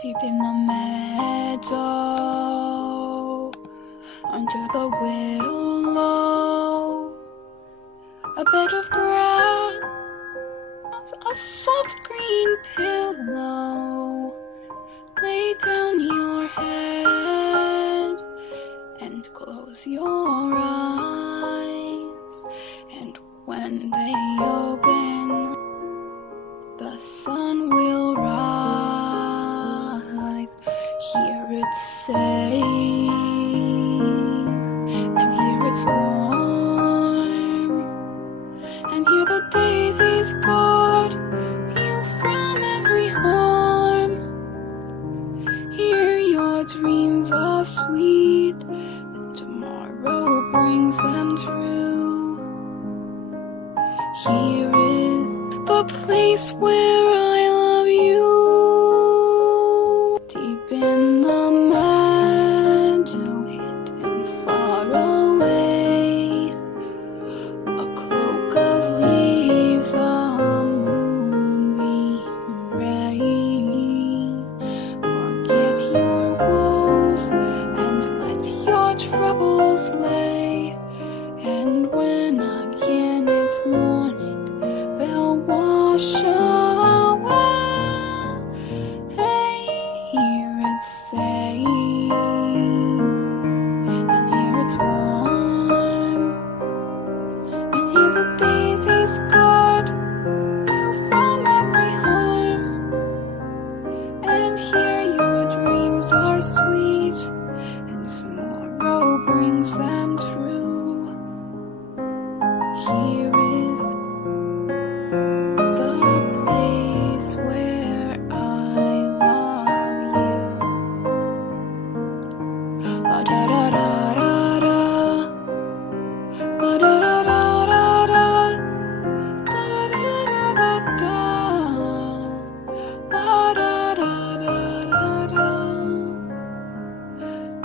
Deep in the meadow, under the willow, a bed of grass, a soft green pillow. Lay down your head and close your eyes, and when they open, the sun will rise. Here it's safe, and here it's warm, and here the daisies guard you from every harm. Here your dreams are sweet, and tomorrow brings them true. Here is the place where I love you. Deep in the meadow, hidden far away, a cloak of leaves, a moonbeam ray. Forget your woes and let your troubles lay, and when again it's morning, they'll wash away. Here it's safe, and here it's warm, and here the daisies guard you from every harm, and here your dreams are sweet, and tomorrow brings them true. Here is the place where I love you. La da da da da da, la da da da da da, da da da da da, la da da da da da,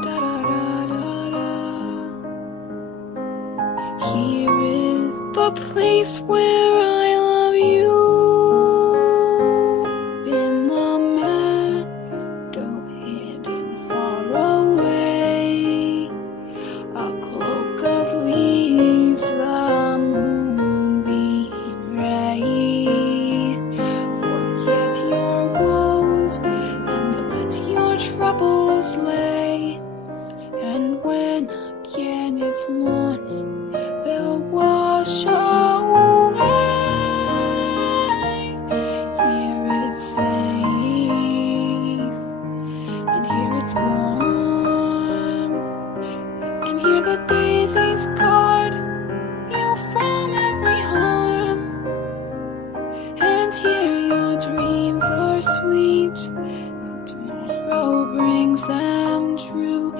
da da da da da. Here is the place where I love you. In the meadow, hidden far away, a cloak of leaves, the moonbeam ray. Forget your woes and let your troubles lay, and when again it's morning, they'll wash away. Here it's safe, and here it's warm, and here the daisies guard you from every harm, and here your dreams are sweet, and tomorrow brings them true.